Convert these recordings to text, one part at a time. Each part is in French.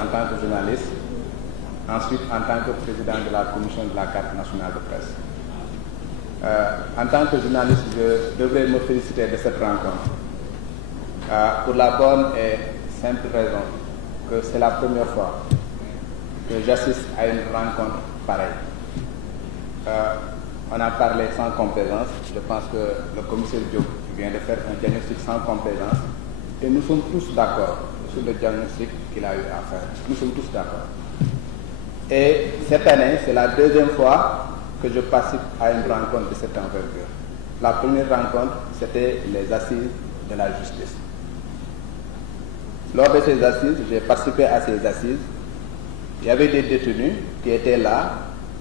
en tant que journaliste, ensuite en tant que président de la commission de la carte nationale de presse. En tant que journaliste, je devrais me féliciter de cette rencontre pour la bonne et simple raison que c'est la première fois que j'assiste à une rencontre pareille. On a parlé sans complaisance. Je pense que le commissaire Diop vient de faire un diagnostic sans complaisance et nous sommes tous d'accord sur le diagnostic qu'il a eu à faire. Nous sommes tous d'accord. Et cette année, c'est la deuxième fois que je participe à une rencontre de cette envergure. La première rencontre, c'était les assises de la justice. Lors de ces assises, j'ai participé à ces assises. Il y avait des détenus qui étaient là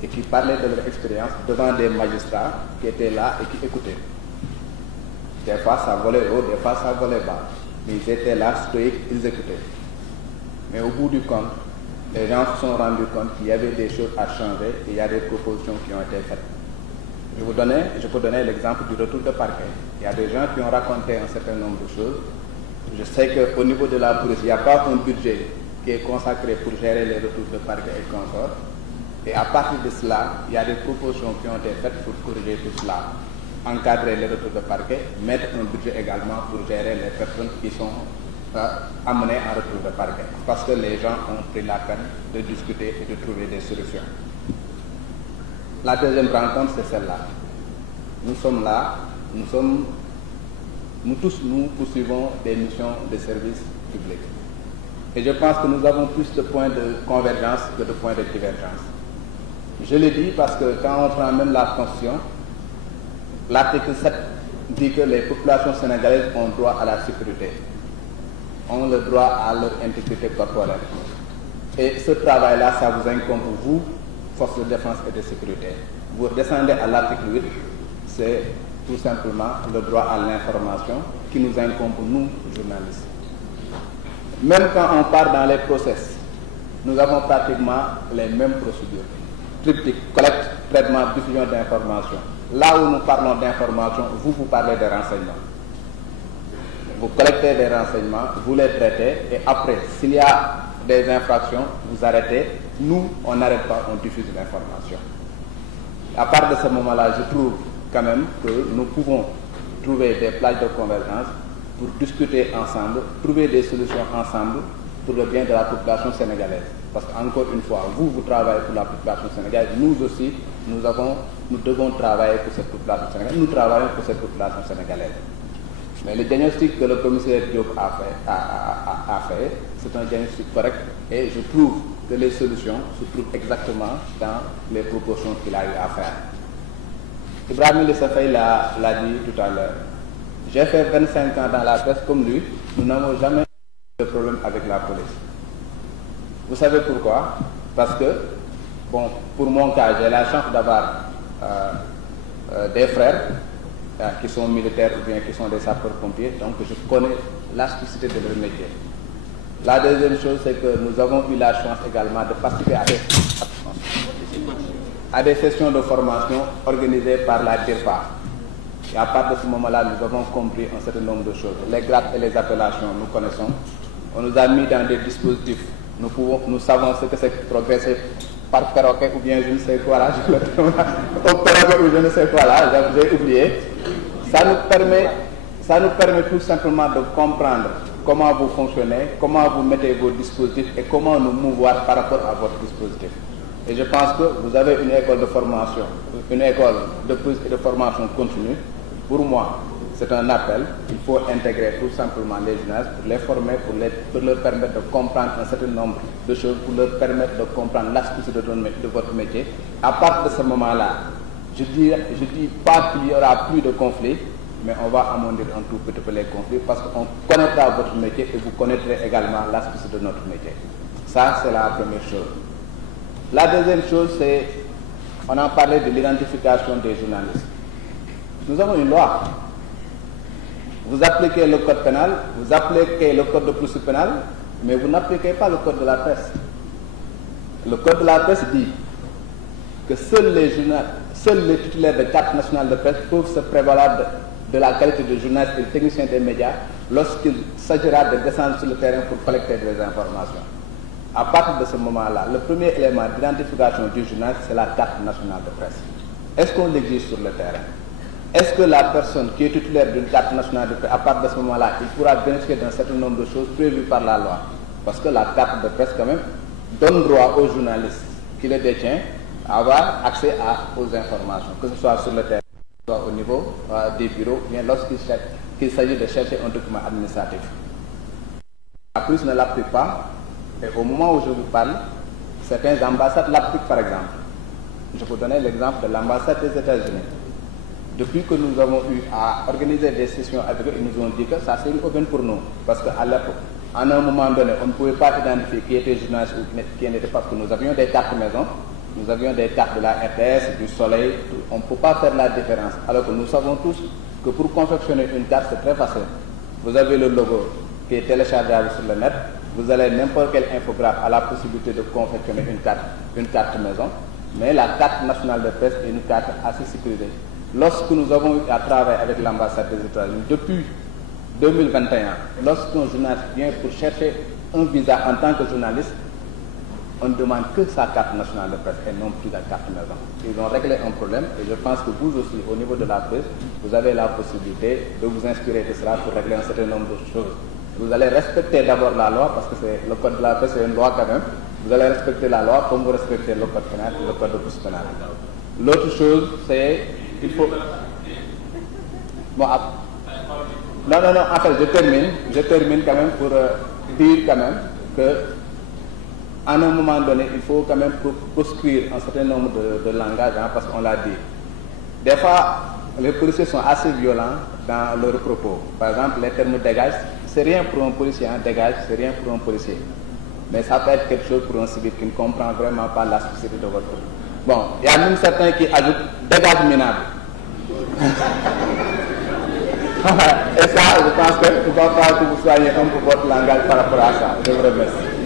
et qui parlaient de leur expérience devant des magistrats qui étaient là et qui écoutaient. Des fois, ça volait haut, des fois, ça volait bas. Mais ils étaient là, stoïques, ils écoutaient. Mais au bout du compte, les gens se sont rendus compte qu'il y avait des choses à changer et il y a des propositions qui ont été faites. Je peux donner l'exemple du retour de parquet. Il y a des gens qui ont raconté un certain nombre de choses. Je sais qu'au niveau de la police, il n'y a pas un budget qui est consacré pour gérer les retours de parquet et consorts. Et à partir de cela, il y a des propositions qui ont été faites pour corriger tout cela. Encadrer les retours de parquet, mettre un budget également pour gérer les personnes qui sont amenées en retour de parquet. Parce que les gens ont pris la peine de discuter et de trouver des solutions. La deuxième rencontre, c'est celle-là. Nous sommes là, nous tous, nous poursuivons des missions de service public. Et je pense que nous avons plus de points de convergence que de points de divergence. Je le dis parce que quand on prend même la Constitution, l'article 7 dit que les populations sénégalaises ont droit à la sécurité, ont le droit à leur intégrité corporelle. Et ce travail-là, ça vous incombe, vous, forces de défense et de sécurité. Vous descendez à l'article 8, c'est tout simplement le droit à l'information qui nous incombe, nous, journalistes. Même quand on part dans les process, nous avons pratiquement les mêmes procédures. Triptyque, collecte, traitement, diffusion d'informations. Là où nous parlons d'informations, vous parlez des renseignements. Vous collectez des renseignements, vous les traitez, et après, s'il y a des infractions, vous arrêtez. Nous, on n'arrête pas, on diffuse l'information. À part de ce moment-là, je trouve quand même que nous pouvons trouver des plages de convergence pour discuter ensemble, trouver des solutions ensemble pour le bien de la population sénégalaise. Parce qu'encore une fois, vous travaillez pour la population sénégalaise, nous aussi, nous devons travailler pour cette population sénégalaise, nous travaillons pour cette population sénégalaise. Mais le diagnostic que le commissaire Diop a fait, c'est un diagnostic correct et je trouve que les solutions se trouvent exactement dans les propositions qu'il a eu à faire. Ibrahim Lissafay l'a dit tout à l'heure. J'ai fait 25 ans dans la presse comme lui, nous n'avons jamais eu de problème avec la police. Vous savez pourquoi? Parce que, bon, pour mon cas, j'ai la chance d'avoir des frères qui sont militaires ou bien qui sont des sapeurs-pompiers, donc je connais la spécificité de leur métier. La deuxième chose, c'est que nous avons eu la chance également de participer à des sessions de formation organisées par la DIRPA. Et à partir de ce moment-là, nous avons compris un certain nombre de choses. Les grades et les appellations, nous connaissons. On nous a mis dans des dispositifs. Nous savons ce que c'est progresser par perroquet ou bien je ne sais quoi là. Perroquet ou je ne sais quoi là, j'ai oublié. Ça nous permet tout simplement de comprendre comment vous fonctionnez, comment vous mettez vos dispositifs et comment nous mouvoir par rapport à votre dispositif. Et je pense que vous avez une école de formation, une école de prise et de formation continue. Pour moi, c'est un appel. Il faut intégrer tout simplement les journalistes pour les former, pour leur permettre de comprendre un certain nombre de choses, pour leur permettre de comprendre l'aspect de votre métier. À partir de ce moment-là, je dis pas qu'il y aura plus de conflits, mais on va amondir un tout petit peu les conflits parce qu'on connaîtra votre métier et vous connaîtrez également l'aspect de notre métier. Ça, c'est la première chose. La deuxième chose, c'est, on a parlé de l'identification des journalistes. Nous avons une loi. Vous appliquez le code pénal, vous appliquez le code de procédure pénale, mais vous n'appliquez pas le code de la presse. Le code de la presse dit que seuls les titulaires de carte nationale de presse peuvent se prévaloir de la qualité de journaliste et de technicien des médias lorsqu'il s'agira de descendre sur le terrain pour collecter des informations. À partir de ce moment-là, le premier élément d'identification du journaliste, c'est la carte nationale de presse. Est-ce qu'on l'exige sur le terrain? Est-ce que la personne qui est titulaire d'une carte nationale de presse, à partir de ce moment-là, il pourra bénéficier d'un certain nombre de choses prévues par la loi? Parce que la carte de presse, quand même, donne droit aux journalistes qui le détiennent à avoir accès aux informations, que ce soit sur le terrain, que ce soit au niveau des bureaux, bien lorsqu'il s'agit de chercher un document administratif. La police ne l'applique pas, et au moment où je vous parle, certaines ambassades l'appliquent par exemple. Je vous donner l'exemple de l'ambassade des États-Unis. Depuis que nous avons eu à organiser des sessions avec eux, ils nous ont dit que ça c'est une aubaine pour nous. Parce qu'à l'époque, à un moment donné, on ne pouvait pas identifier qui était journaliste ou qui n'était pas, parce que nous avions des cartes maison, nous avions des cartes de la RTS, du Soleil, on ne peut pas faire la différence. Alors que nous savons tous que pour confectionner une carte, c'est très facile. Vous avez le logo qui est téléchargeable sur le net, vous allez n'importe quel infographe a la possibilité de confectionner une carte maison, mais la carte nationale de presse est une carte assez sécurisée. Lorsque nous avons eu à travailler avec l'ambassade des États-Unis, depuis 2021, lorsqu'un journaliste vient pour chercher un visa en tant que journaliste, on ne demande que sa carte nationale de presse et non plus la carte maison. Ils ont réglé un problème et je pense que vous aussi, au niveau de la presse, vous avez la possibilité de vous inspirer de cela pour régler un certain nombre de choses. Vous allez respecter d'abord la loi parce que le code de la presse est une loi quand même. Vous allez respecter la loi comme vous respectez le code pénal et le code de procédure pénale. L'autre chose, c'est il faut... Bon, non, en fait, je termine quand même pour dire quand même que à un moment donné, il faut quand même proscrire un certain nombre de langages, hein, parce qu'on l'a dit. Des fois, les policiers sont assez violents dans leurs propos. Par exemple, les termes dégage, c'est rien pour un policier, hein, dégage, c'est rien pour un policier. Mais ça peut être quelque chose pour un civil qui ne comprend vraiment pas la spécificité de votre... Bon, il y a même certains qui ajoutent dégage minable. Et ça, je pense qu'il ne faut pas que vous soyez un peu votre langage par rapport à ça. Je vous remercie.